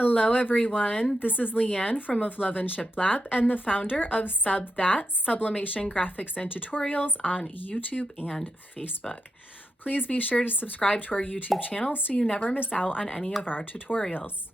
Hello everyone, this is Leanne from Of Love and Shiplap and the founder of Sublimation Graphics and Tutorials on YouTube and Facebook. Please be sure to subscribe to our YouTube channel so you never miss out on any of our tutorials.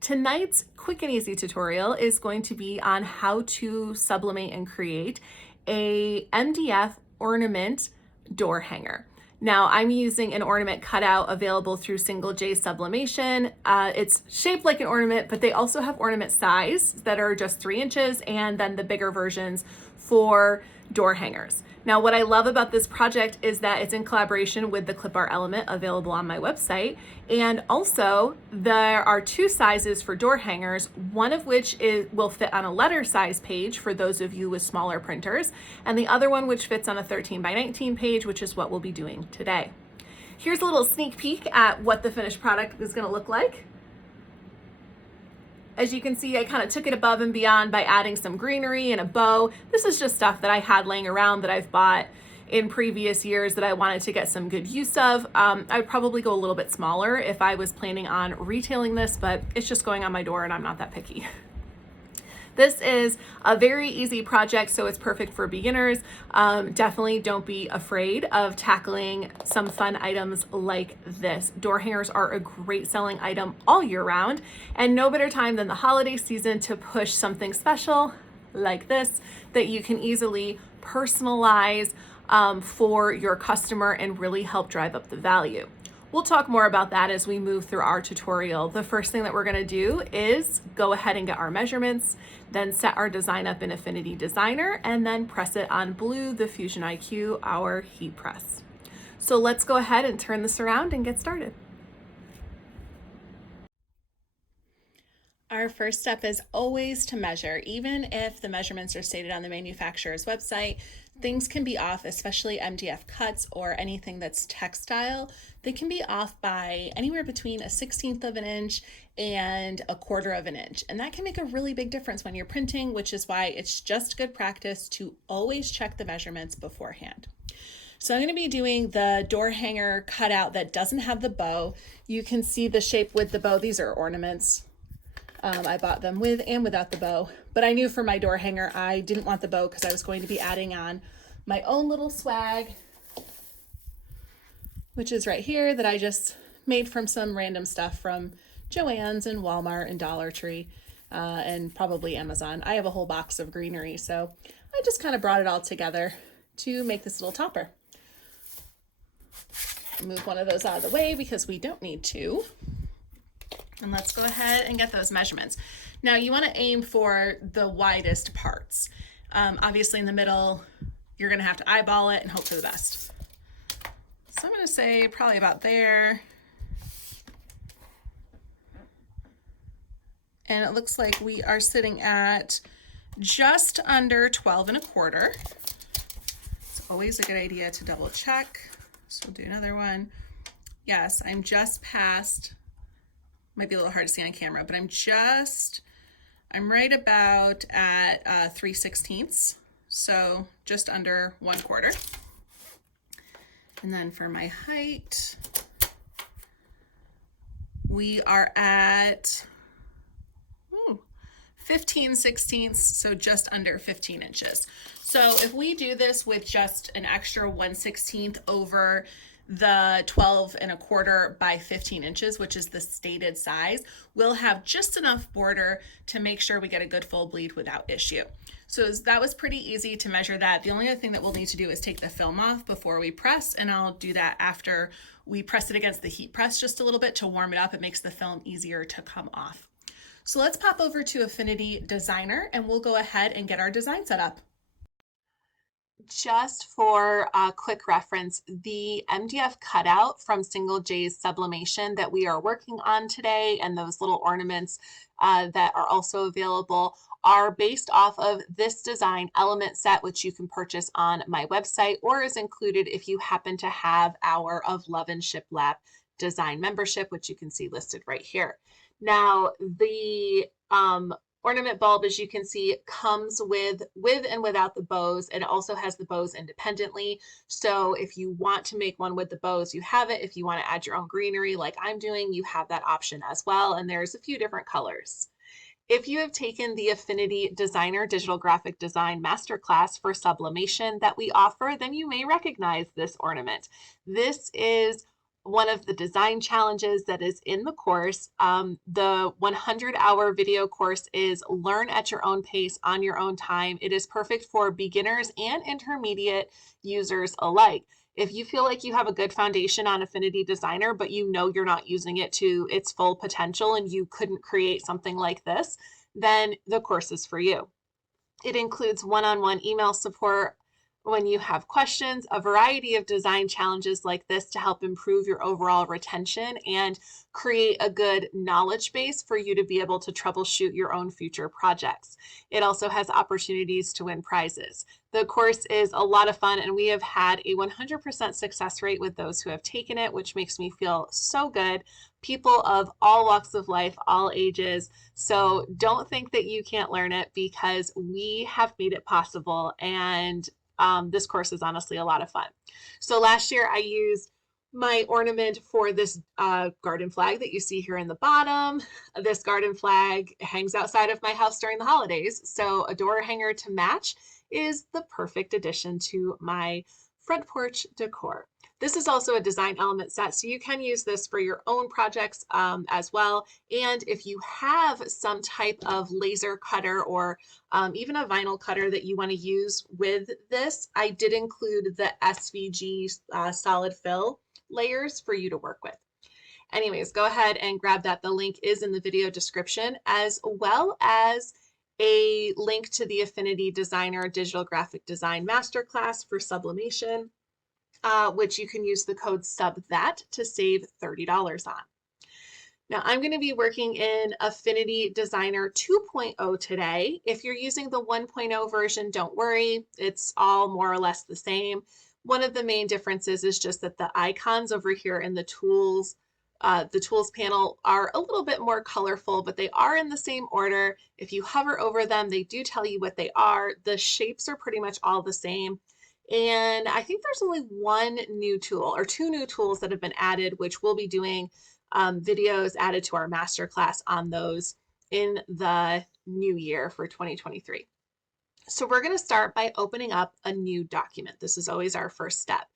Tonight's quick and easy tutorial is going to be on how to sublimate and create a MDF ornament door hanger. Now I'm using an ornament cutout available through Single J Sublimation. It's shaped like an ornament, but they also have ornament size that are just 3 inches and then the bigger versions for door hangers. Now what I love about this project is that it's in collaboration with the clip art element available on my website. And also there are 2 sizes for door hangers, one of which will fit on a letter size page for those of you with smaller printers, and the other one which fits on a 13 by 19 page, which is what we'll be doing today. Here's a little sneak peek at what the finished product is going to look like. As you can see, I kind of took it above and beyond by adding some greenery and a bow. This is just stuff that I had laying around that I've bought in previous years that I wanted to get some good use of. I would probably go a little bit smaller if I was planning on retailing this, but it's just going on my door and I'm not that picky. This is a very easy project, so it's perfect for beginners. Definitely don't be afraid of tackling some fun items like this. Door hangers are a great selling item all year round, and no better time than the holiday season to push something special like this that you can easily personalize for your customer and really help drive up the value. We'll talk more about that as we move through our tutorial. The first thing that we're gonna do is go ahead and get our measurements, then set our design up in Affinity Designer, and then press it on Blue, the Fusion IQ, our heat press. So let's go ahead and turn this around and get started. Our first step is always to measure. Even if the measurements are stated on the manufacturer's website, things can be off, especially MDF cuts or anything that's textile. They can be off by anywhere between 1/16 of an inch and 1/4 of an inch. And that can make a really big difference when you're printing, which is why it's just good practice to always check the measurements beforehand. So I'm going to be doing the door hanger cutout that doesn't have the bow. You can see the shape with the bow. These are ornaments. I bought them with and without the bow, but I knew for my door hanger I didn't want the bow because I was going to be adding on my own little swag, which is right here, that I just made from some random stuff from Joann's and Walmart and Dollar Tree and probably Amazon. I have a whole box of greenery, so I just kind of brought it all together to make this little topper. Move one of those out of the way because we don't need to. And let's go ahead and get those measurements. Now you want to aim for the widest parts. Obviously in the middle, you're going to have to eyeball it and hope for the best. So I'm going to say probably about there. And it looks like we are sitting at just under 12 1/4. It's always a good idea to double check. So we'll do another one. Yes, I'm just past. Might be a little hard to see on camera, but I'm right about at 3/16, so just under 1/4. And then for my height, we are at 15/16, so just under 15 inches. So if we do this with just an extra 1/16 over the 12 1/4 by 15 inches, which is the stated size, we'll have just enough border to make sure we get a good full bleed without issue. So that was pretty easy to measure that. The only other thing that we'll need to do is take the film off before we press, and I'll do that after we press it against the heat press just a little bit to warm it up. It makes the film easier to come off. So let's pop over to Affinity Designer and we'll go ahead and get our design set up. Just for a quick reference, the MDF cutout from Single J's Sublimation that we are working on today and those little ornaments that are also available are based off of this design element set, which you can purchase on my website or is included if you happen to have our Of Love and Shiplap design membership, which you can see listed right here. Now, the ornament bulb, as you can see, comes with and without the bows. It also has the bows independently. So if you want to make one with the bows, you have it. If you want to add your own greenery like I'm doing, you have that option as well. And there's a few different colors. If you have taken the Affinity Designer Digital Graphic Design Masterclass for sublimation that we offer, then you may recognize this ornament. This is one of the design challenges that is in the course. The 100-hour video course is learn at your own pace on your own time. It is perfect for beginners and intermediate users alike. If you feel like you have a good foundation on Affinity Designer, but you know you're not using it to its full potential and you couldn't create something like this, then the course is for you. It includes one-on-one email support when you have questions, a variety of design challenges like this to help improve your overall retention and create a good knowledge base for you to be able to troubleshoot your own future projects. It also has opportunities to win prizes. The course is a lot of fun, and we have had a 100% success rate with those who have taken it, which makes me feel so good. People of all walks of life, all ages. So don't think that you can't learn it, because we have made it possible, and this course is honestly a lot of fun. So last year I used my ornament for this garden flag that you see here in the bottom. This garden flag hangs outside of my house during the holidays, so a door hanger to match is the perfect addition to my front porch decor. This is also a design element set, so you can use this for your own projects as well. And if you have some type of laser cutter or even a vinyl cutter that you want to use with this, I did include the SVG solid fill layers for you to work with. Anyways, go ahead and grab that. The link is in the video description, as well as a link to the Affinity Designer Digital Graphic Design Masterclass for sublimation, which you can use the code SUBTHAT to save $30 on. Now I'm going to be working in Affinity Designer 2.0 today. If you're using the 1.0 version, don't worry, it's all more or less the same. One of the main differences is just that the icons over here in the tools panel are a little bit more colorful, but they are in the same order. If you hover over them, they do tell you what they are. The shapes are pretty much all the same. And I think there's only one new tool or two new tools that have been added, which we'll be doing videos added to our masterclass on those in the new year for 2023. So we're going to start by opening up a new document. This is always our first step.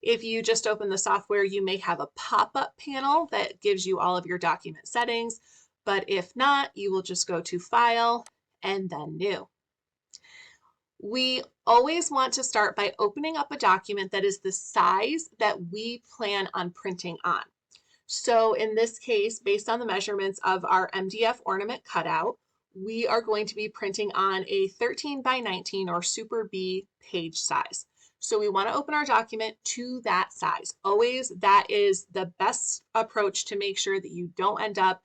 If you just open the software, you may have a pop-up panel that gives you all of your document settings, but if not, you will just go to File and then New. We always want to start by opening up a document that is the size that we plan on printing on. So in this case, based on the measurements of our MDF ornament cutout, we are going to be printing on a 13 by 19 or Super B page size. So we want to open our document to that size. Always, that is the best approach to make sure that you don't end up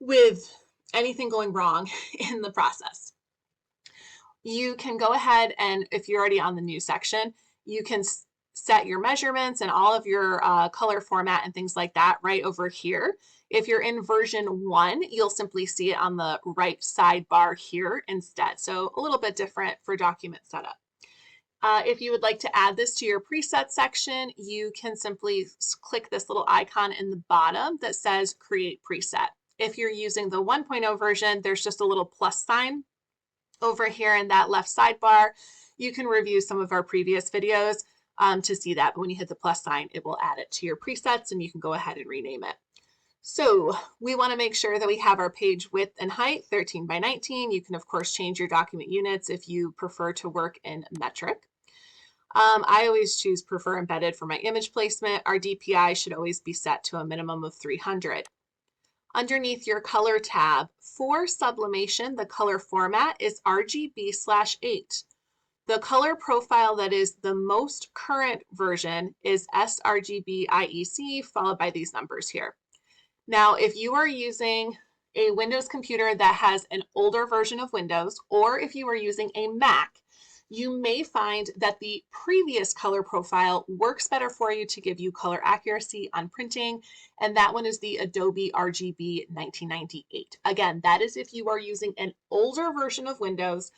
with anything going wrong in the process. You can go ahead and, if you're already on the new section, you can set your measurements and all of your color format and things like that right over here. If you're in version 1, you'll simply see it on the right sidebar here instead. So a little bit different for document setup. If you would like to add this to your preset section, you can simply click this little icon in the bottom that says Create Preset. If you're using the 1.0 version, there's just a little plus sign over here in that left sidebar. You can review some of our previous videos to see that, but when you hit the plus sign, it will add it to your presets and you can go ahead and rename it. So we want to make sure that we have our page width and height 13 by 19. You can of course change your document units if you prefer to work in metric. I always prefer embedded for my image placement. Our DPI should always be set to a minimum of 300. Underneath your color tab, for sublimation, the color format is RGB/8. The color profile that is the most current version is sRGB IEC, followed by these numbers here. Now, if you are using a Windows computer that has an older version of Windows, or if you are using a Mac, You may find that the previous color profile works better for you to give you color accuracy on printing, and that one is the Adobe RGB 1998. Again, that is if you are using an older version of Windows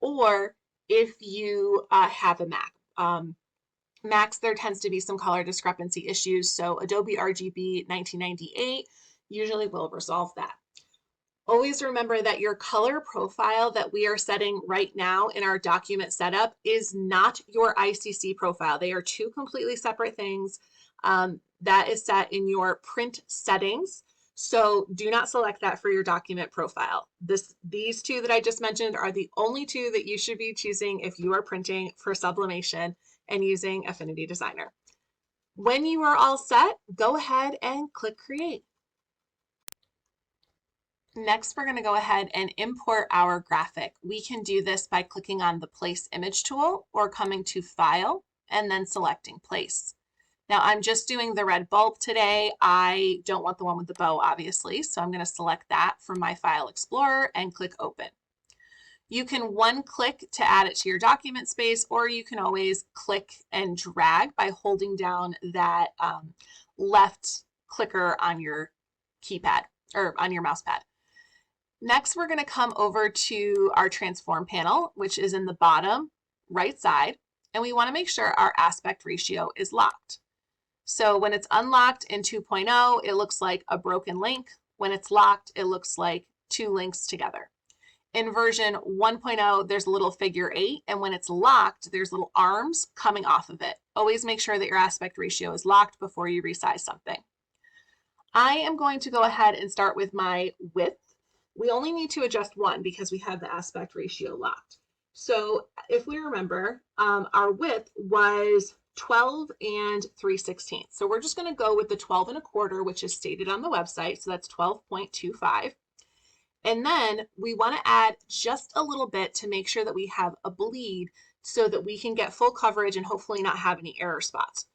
or if you have a Mac. Macs, there tends to be some color discrepancy issues, so Adobe RGB 1998 usually will resolve that. Always remember that your color profile that we are setting right now in our document setup is not your ICC profile. They are two completely separate things. That is set in your print settings. So do not select that for your document profile. These two that I just mentioned are the only two that you should be choosing if you are printing for sublimation and using Affinity Designer. When you are all set, go ahead and click Create. Next, we're going to go ahead and import our graphic. We can do this by clicking on the Place Image tool or coming to File and then selecting Place. Now, I'm just doing the red bulb today. I don't want the one with the bow, obviously, so I'm going to select that from my File Explorer and click Open. You can one-click to add it to your document space, or you can always click and drag by holding down that left clicker on your keypad or on your mouse pad. Next, we're going to come over to our transform panel, which is in the bottom right side, and we want to make sure our aspect ratio is locked. So when it's unlocked in 2.0, it looks like a broken link. When it's locked, it looks like two links together. In version 1.0, there's a little figure 8, and when it's locked, there's little arms coming off of it. Always make sure that your aspect ratio is locked before you resize something. I am going to go ahead and start with my width. We only need to adjust one because we have the aspect ratio locked. So if we remember, our width was 12 and 3/16. So we're just going to go with the 12 1/4, which is stated on the website. So that's 12.25. And then we want to add just a little bit to make sure that we have a bleed so that we can get full coverage and hopefully not have any error spots.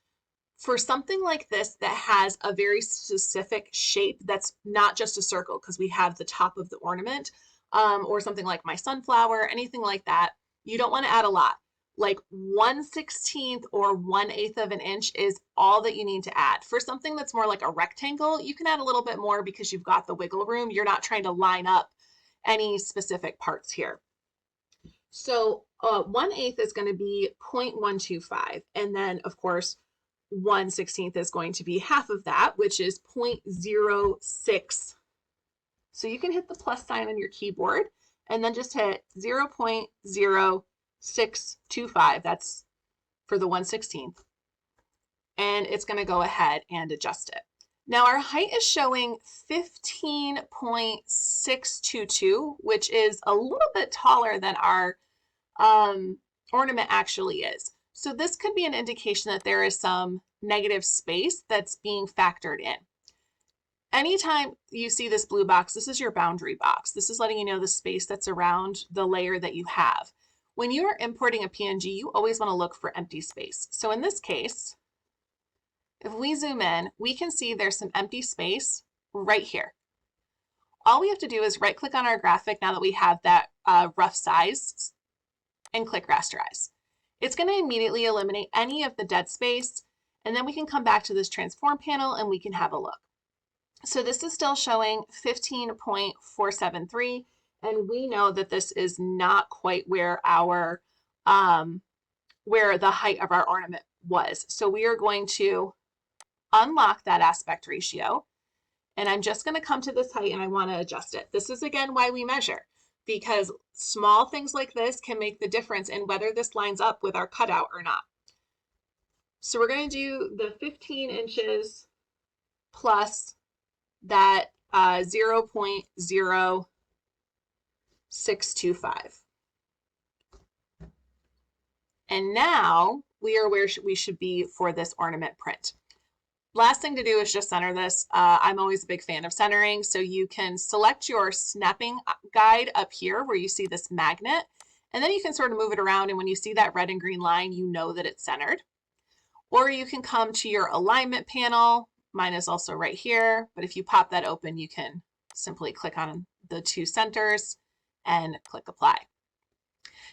For something like this that has a very specific shape that's not just a circle, because we have the top of the ornament, or something like my sunflower, anything like that, you don't want to add a lot. Like 1/16 or 1/8 of an inch is all that you need to add. For something that's more like a rectangle, you can add a little bit more because you've got the wiggle room. You're not trying to line up any specific parts here. So 1/8 is going to be 0.125. And then, of course, 1/16 is going to be half of that, which is 0.06. So you can hit the plus sign on your keyboard and then just hit 0.0625. That's for the 1/16. And it's going to go ahead and adjust it. Now our height is showing 15.622, which is a little bit taller than our ornament actually is. So this could be an indication that there is some negative space that's being factored in. Anytime you see this blue box, this is your boundary box. This is letting you know the space that's around the layer that you have. When you are importing a PNG, you always want to look for empty space. So in this case, if we zoom in, we can see there's some empty space right here. All we have to do is right click on our graphic now that we have that rough size and click rasterize. It's going to immediately eliminate any of the dead space, and then we can come back to this transform panel and we can have a look. So this is still showing 15.473, and we know that this is not quite where our where the height of our ornament was. So we are going to unlock that aspect ratio, and I'm just going to come to this height and I want to adjust it. This is again why we measure, because small things like this can make the difference in whether this lines up with our cutout or not. So we're going to do the 15 inches plus that 0.0625. And now we are where we should be for this ornament print. Last thing to do is just center this. I'm always a big fan of centering, so you can select your snapping guide up here where you see this magnet, and then you can sort of move it around, and when you see that red and green line, you know that it's centered. Or you can come to your alignment panel. Mine is also right here, but if you pop that open, you can simply click on the two centers and click apply.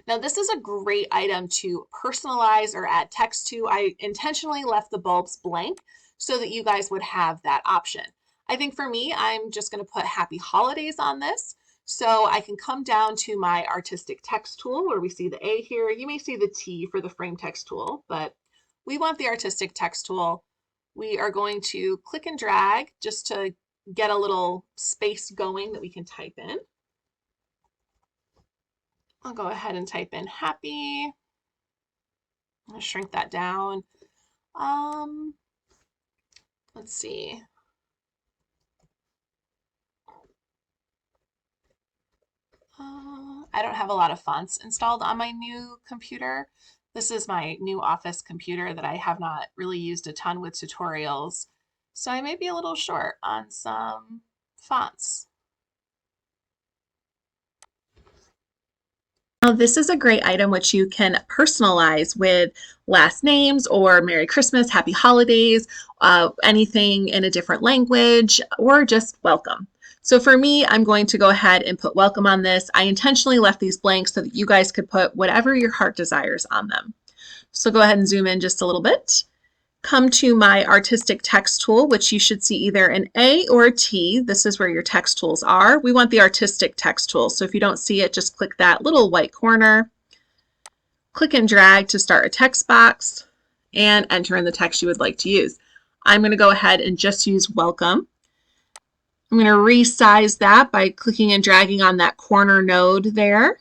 Now, this is a great item to personalize or add text to. I intentionally left the bulbs blank so that you guys would have that option. I think for me, I'm just going to put Happy Holidays on this. So I can come down to my artistic text tool where we see the A here. You may see the T for the frame text tool, but we want the artistic text tool. We are going to click and drag just to get a little space going that we can type in. I'll go ahead and type in happy. I'll shrink that down. Let's see. I don't have a lot of fonts installed on my new computer. This is my new office computer that I have not really used a ton with tutorials. So I may be a little short on some fonts. Now, this is a great item which you can personalize with last names or Merry Christmas, Happy Holidays, anything in a different language, or just welcome. So for me, I'm going to go ahead and put welcome on this. I intentionally left these blank so that you guys could put whatever your heart desires on them. So go ahead and zoom in just a little bit. Come to my artistic text tool, which you should see either an A or a T. This is where your text tools are. We want the artistic text tool. So if you don't see it, just click that little white corner, click and drag to start a text box, and enter in the text you would like to use. I'm going to go ahead and just use welcome. I'm going to resize that by clicking and dragging on that corner node there.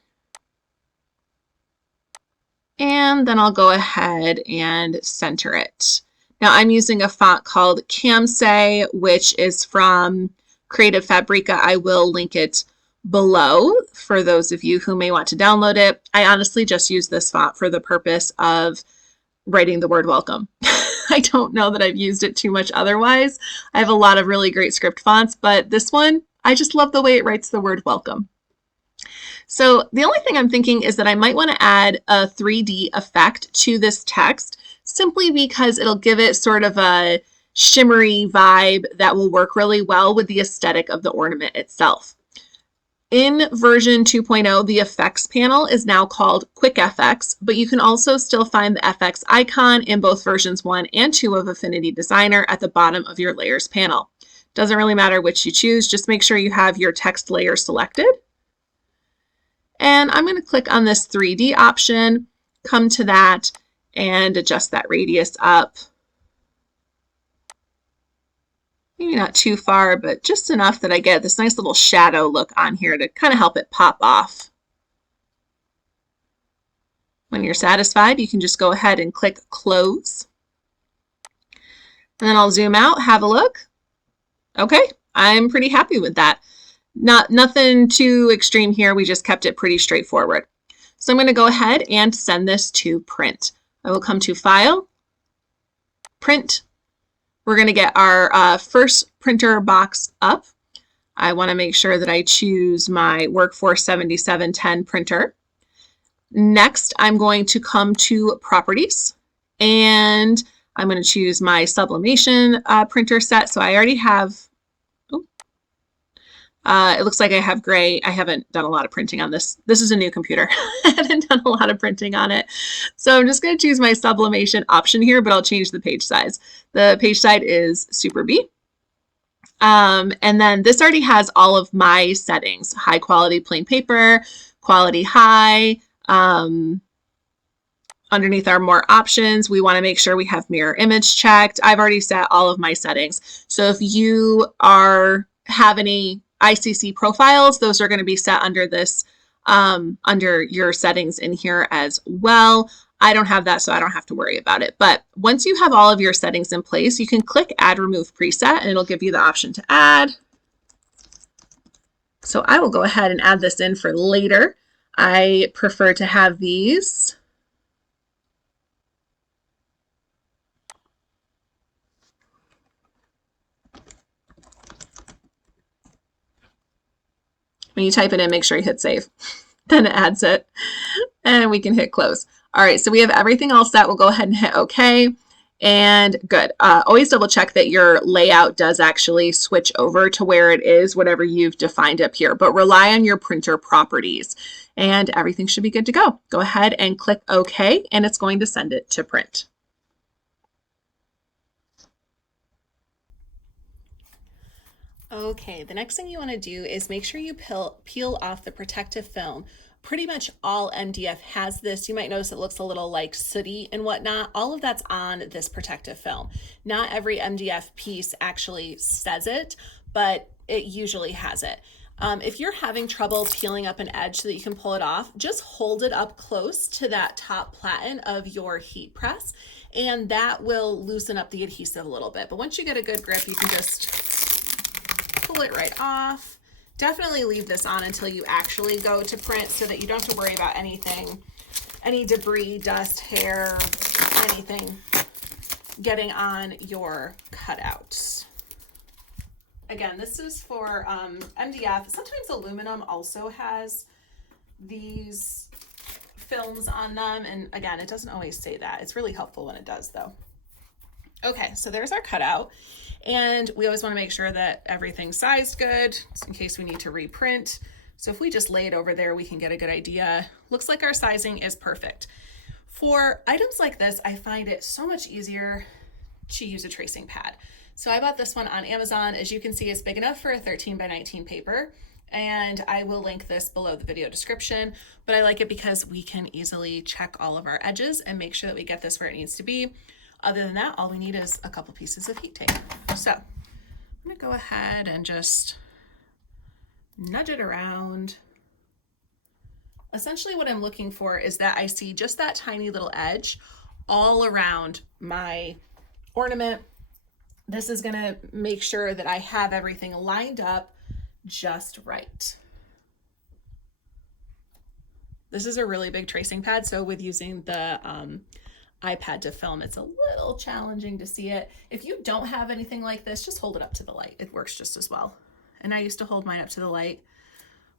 And then I'll go ahead and center it. Now I'm using a font called Camsay, which is from Creative Fabrica. I will link it below for those of you who may want to download it. I honestly just use this font for the purpose of writing the word welcome. I don't know that I've used it too much otherwise. I have a lot of really great script fonts, but this one, I just love the way it writes the word welcome. So the only thing I'm thinking is that I might want to add a 3D effect to this text simply because it'll give it sort of a shimmery vibe that will work really well with the aesthetic of the ornament itself. In version 2.0, the effects panel is now called Quick FX, but you can also still find the FX icon in both versions 1 and 2 of Affinity Designer at the bottom of your layers panel. Doesn't really matter which you choose, just make sure you have your text layer selected. And I'm going to click on this 3D option, come to that, and adjust that radius up. Maybe not too far, but just enough that I get this nice little shadow look on here to kind of help it pop off. When you're satisfied, you can just go ahead and click Close. And then I'll zoom out, have a look. Okay, I'm pretty happy with that. Nothing too extreme here. We just kept it pretty straightforward. So I'm going to go ahead and send this to print. I will come to File, Print. We're going to get our first printer box up. I want to make sure that I choose my Workforce 7710 printer. Next, I'm going to come to Properties, and I'm going to choose my sublimation printer set. So I already have, it looks like I have gray. I haven't done a lot of printing on this. This is a new computer. I haven't done a lot of printing on it. So I'm just going to choose my sublimation option here, but I'll change the page size. The page size is Super B. And then this already has all of my settings: high quality plain paper, quality high. Underneath are more options. We want to make sure we have mirror image checked. I've already set all of my settings. So if you have any ICC profiles, those are going to be set under this, under your settings in here as well. I don't have that, so I don't have to worry about it. But once you have all of your settings in place, you can click Add Remove Preset, and it'll give you the option to add. So I will go ahead and add this in for later. I prefer to have these when you type it in, make sure you hit save. Then it adds it, and we can hit close. All right, so we have everything all set. We'll go ahead and hit OK. And good. Always double check that your layout does actually switch over to where it is, whatever you've defined up here, but rely on your printer properties and everything should be good to go. Go ahead and click OK, and it's going to send it to print. Okay, the next thing you want to do is make sure you peel off the protective film. Pretty much all MDF has this. You might notice it looks a little like sooty and whatnot. All of that's on this protective film. Not every MDF piece actually says it, but it usually has it. If you're having trouble peeling up an edge so that you can pull it off, just hold it up close to that top platen of your heat press, and that will loosen up the adhesive a little bit. But once you get a good grip, you can just pull it right off. Definitely leave this on until you actually go to print so that you don't have to worry about anything, any debris, dust, hair, anything getting on your cutouts. Again, this is for MDF. Sometimes aluminum also has these films on them. And again, it doesn't always say that. It's really helpful when it does though. Okay, so there's our cutout. And we always want to make sure that everything's sized good in case we need to reprint. So if we just lay it over there, we can get a good idea. Looks like our sizing is perfect. For items like this, I find it so much easier to use a tracing pad. So I bought this one on Amazon. As you can see, it's big enough for a 13 by 19 paper. And I will link this below the video description, but I like it because we can easily check all of our edges and make sure that we get this where it needs to be. Other than that, all we need is a couple pieces of heat tape. So I'm gonna go ahead and just nudge it around. Essentially what I'm looking for is that I see just that tiny little edge all around my ornament. This is gonna make sure that I have everything lined up just right. This is a really big tracing pad, so with using the iPad to film, it's a little challenging to see it. If you don't have anything like this, just hold it up to the light. It works just as well. And I used to hold mine up to the light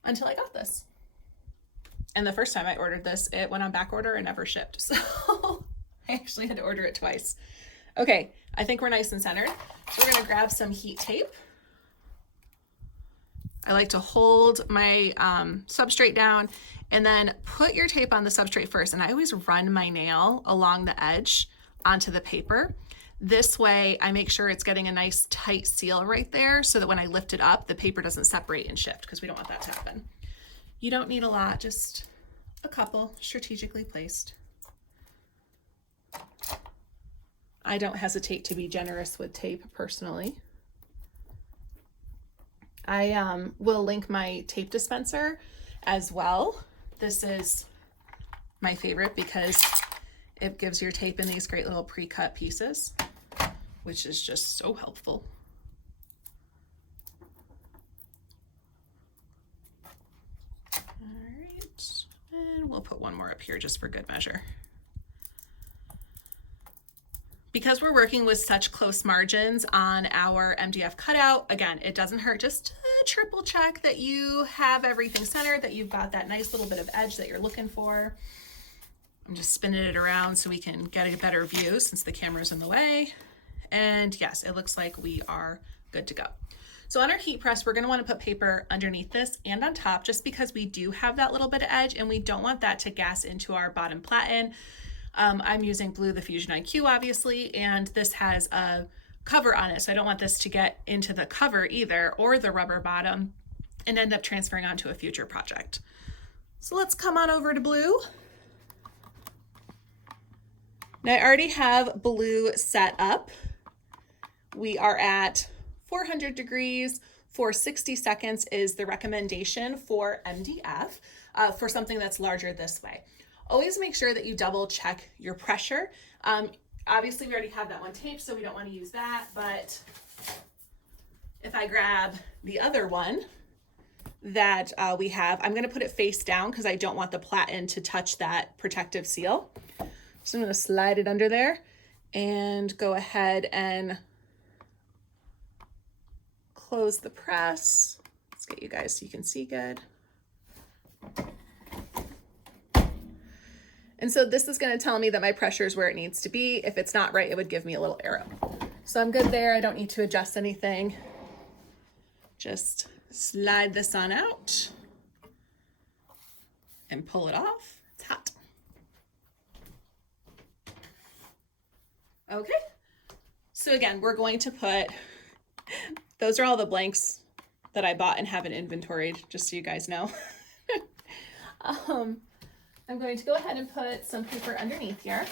until I got this. And the first time I ordered this, it went on back order and never shipped. So I actually had to order it twice. Okay, I think we're nice and centered. So we're gonna grab some heat tape. I like to hold my substrate down and then put your tape on the substrate first. And I always run my nail along the edge onto the paper. This way I make sure it's getting a nice tight seal right there so that when I lift it up, the paper doesn't separate and shift because we don't want that to happen. You don't need a lot, just a couple strategically placed. I don't hesitate to be generous with tape personally. I will link my tape dispenser as well. This is my favorite because it gives your tape in these great little pre-cut pieces, which is just so helpful. All right, and we'll put one more up here just for good measure. Because we're working with such close margins on our MDF cutout, again, it doesn't hurt just to triple check that you have everything centered, that you've got that nice little bit of edge that you're looking for. I'm just spinning it around so we can get a better view since the camera's in the way. And yes, it looks like we are good to go. So on our heat press, we're gonna wanna put paper underneath this and on top, just because we do have that little bit of edge and we don't want that to gas into our bottom platen. I'm using Blue the Fusion IQ, obviously, and this has a cover on it. So I don't want this to get into the cover either, or the rubber bottom, and end up transferring onto a future project. So let's come on over to Blue. Now I already have Blue set up. We are at 400 degrees for 60 seconds is the recommendation for MDF for something that's larger this way. Always make sure that you double check your pressure. Obviously we already have that one taped, so we don't want to use that, but if I grab the other one that we have, I'm going to put it face down because I don't want the platen to touch that protective seal. So I'm going to slide it under there and go ahead and close the press. Let's get you guys so you can see good. And so this is going to tell me that my pressure is where it needs to be. If it's not right, it would give me a little arrow. So I'm good there. I don't need to adjust anything. Just slide this on out and pull it off. It's hot. Okay. So again, we're going to put, those are all the blanks that I bought and haven't inventoried, just so you guys know. I'm going to go ahead and put some paper underneath here.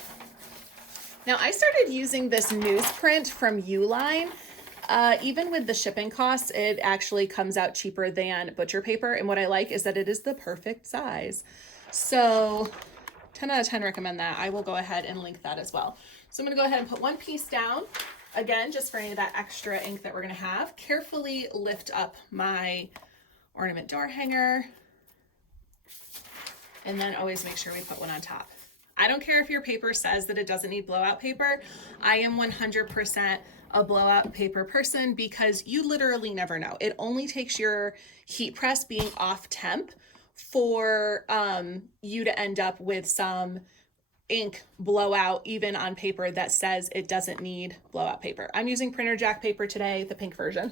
Now I started using this newsprint from Uline. Even with the shipping costs, it actually comes out cheaper than butcher paper. And what I like is that it is the perfect size. So 10 out of 10 recommend that. I will go ahead and link that as well. So I'm gonna go ahead and put one piece down, again, just for any of that extra ink that we're gonna have. Carefully lift up my ornament door hanger. And then always make sure we put one on top. I don't care if your paper says that it doesn't need blowout paper. I am 100% a blowout paper person because you literally never know. It only takes your heat press being off temp for you to end up with some ink blowout even on paper that says it doesn't need blowout paper. I'm using printer jack paper today, the pink version.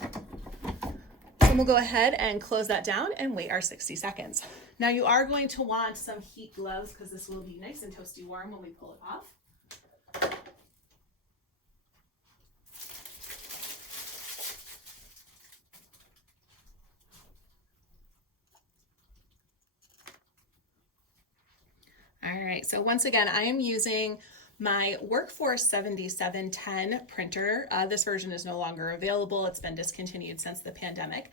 So we'll go ahead and close that down and wait our 60 seconds. Now you are going to want some heat gloves because this will be nice and toasty warm when we pull it off. All right, so once again, I am using my Workforce 7710 printer. This version is no longer available. It's been discontinued since the pandemic,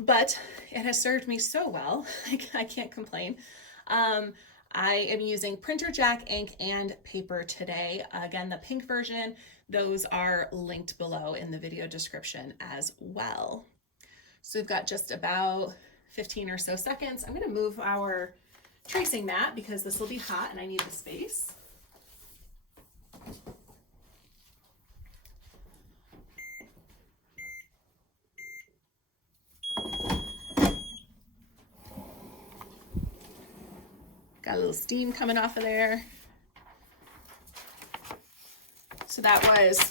but it has served me so well. I can't complain. I am using printer jack ink and paper today. Again, the pink version, those are linked below in the video description as well. So we've got just about 15 or so seconds. I'm gonna move our tracing mat because this will be hot and I need the space. Got a little steam coming off of there. So that was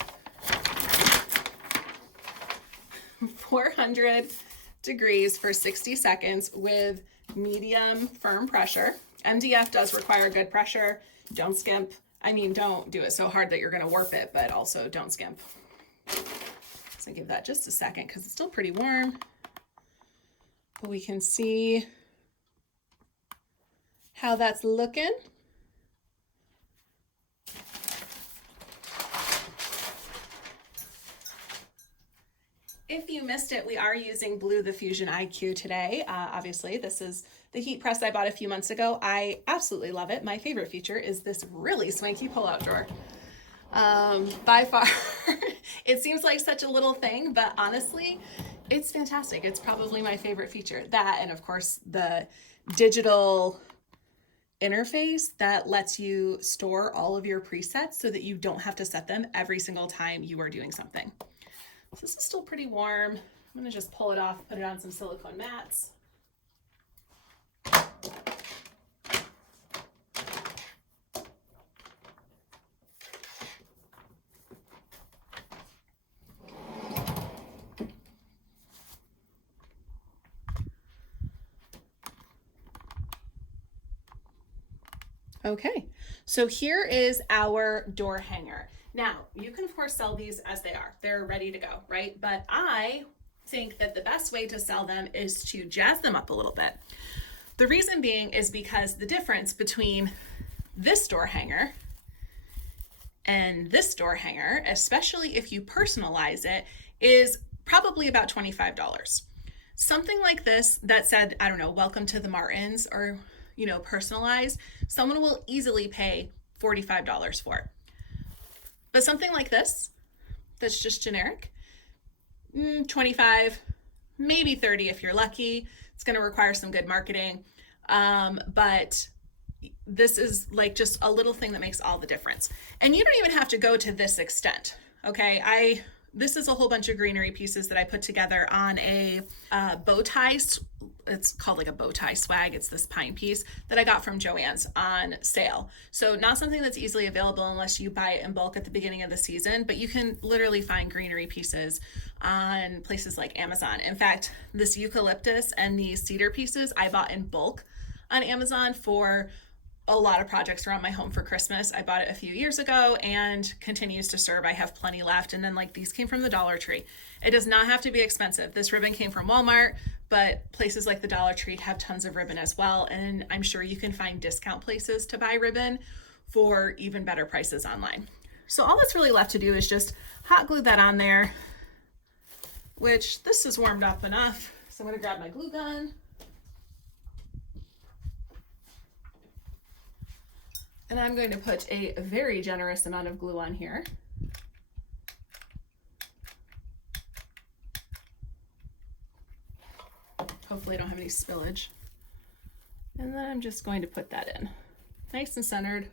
400 degrees for 60 seconds with medium firm pressure. MDF does require good pressure. Don't skimp. I mean, don't do it so hard that you're going to warp it, but also don't skimp. So give that just a second because it's still pretty warm. But we can see how that's looking. If you missed it, we are using Blue the Fusion IQ today. Obviously, this is the heat press I bought a few months ago. I absolutely love it. My favorite feature is this really swanky pull-out drawer. By far, it seems like such a little thing, but honestly, it's fantastic. It's probably my favorite feature. That, and of course, the digital interface that lets you store all of your presets so that you don't have to set them every single time you are doing something. So this is still pretty warm. I'm gonna just pull it off, put it on some silicone mats. Okay, so here is our door hanger. Now, you can of course sell these as they are. They're ready to go, right? But I think that the best way to sell them is to jazz them up a little bit. The reason being is because the difference between this door hanger and this door hanger, especially if you personalize it, is probably about $25. Something like this that said, I don't know, welcome to the Martins, or, you know, personalized, someone will easily pay $45 for it. But something like this, that's just generic, 25, maybe 30 if you're lucky. It's going to require some good marketing. But this is like just a little thing that makes all the difference. And you don't even have to go to this extent. Okay. this is a whole bunch of greenery pieces that I put together on a bow tie. It's called like a bow tie swag. It's this pine piece that I got from Joann's on sale. So not something that's easily available unless you buy it in bulk at the beginning of the season, but you can literally find greenery pieces on places like Amazon. In fact, this eucalyptus and these cedar pieces I bought in bulk on Amazon for a lot of projects around my home for Christmas. I bought it a few years ago and continues to serve. I have plenty left. And then like these came from the Dollar Tree. It does not have to be expensive. This ribbon came from Walmart, but places like the Dollar Tree have tons of ribbon as well. And I'm sure you can find discount places to buy ribbon for even better prices online. So all that's really left to do is just hot glue that on there, which this is warmed up enough. So I'm gonna grab my glue gun. And I'm going to put a very generous amount of glue on here. Hopefully I don't have any spillage. And then I'm just going to put that in. Nice and centered.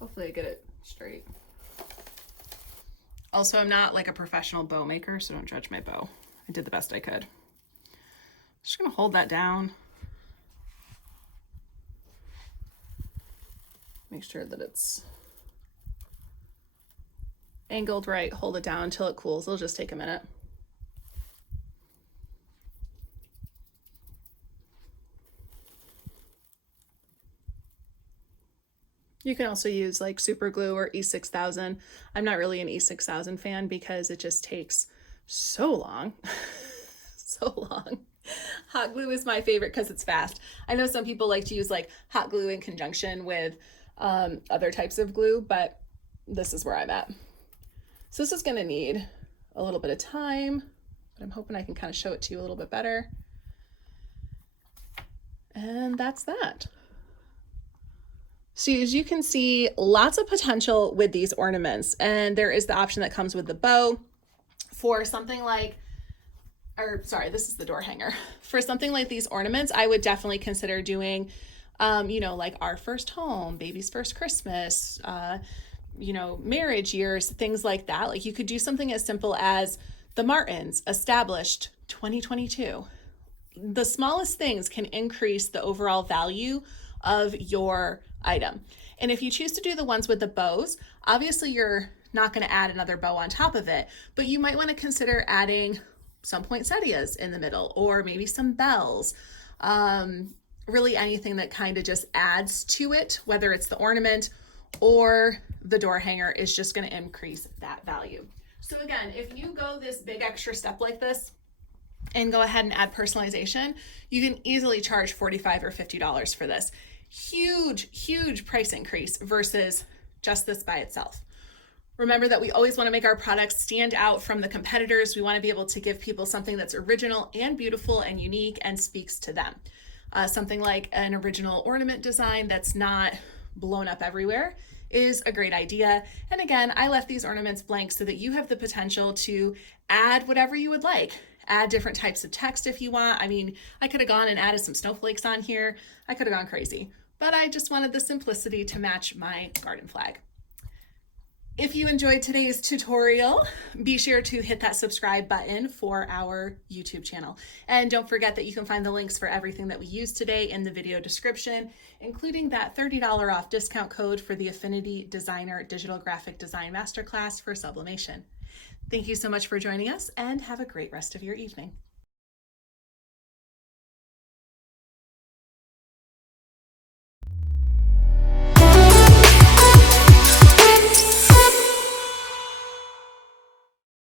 Hopefully I get it straight. Also, I'm not like a professional bow maker, so don't judge my bow. I did the best I could. Just gonna hold that down. Make sure that it's angled right, hold it down until it cools. It'll just take a minute. You can also use like super glue or E6000. I'm not really an E6000 fan because it just takes so long. So long. Hot glue is my favorite because it's fast. I know some people like to use like hot glue in conjunction with other types of glue, but this is where I'm at. So this is going to need a little bit of time, but I'm hoping I can kind of show it to you a little bit better. And that's that. So as you can see, lots of potential with these ornaments, and there is the option that comes with the bow for something like, or sorry, this is the door hanger. For something like these ornaments, I would definitely consider doing you know, like our first home, baby's first Christmas, you know, marriage years, things like that. Like you could do something as simple as the Martins, established 2022. The smallest things can increase the overall value of your item. And if you choose to do the ones with the bows, obviously you're not going to add another bow on top of it, but you might want to consider adding some poinsettias in the middle, or maybe some bells. Really anything that kind of just adds to it, whether it's the ornament or the door hanger, is just going to increase that value. So again, if you go this big extra step like this and go ahead and add personalization, you can easily charge $45 or $50 for this. Huge, huge price increase versus just this by itself. Remember that we always want to make our products stand out from the competitors. We want to be able to give people something that's original and beautiful and unique and speaks to them. Something like an original ornament design that's not blown up everywhere is a great idea. And again, I left these ornaments blank so that you have the potential to add whatever you would like. Add different types of text if you want. I mean, I could have gone and added some snowflakes on here. I could have gone crazy, but I just wanted the simplicity to match my garden flag. If you enjoyed today's tutorial, be sure to hit that subscribe button for our YouTube channel. And don't forget that you can find the links for everything that we used today in the video description, including that $30 off discount code for the Affinity Designer Digital Graphic Design Masterclass for Sublimation. Thank you so much for joining us, and have a great rest of your evening.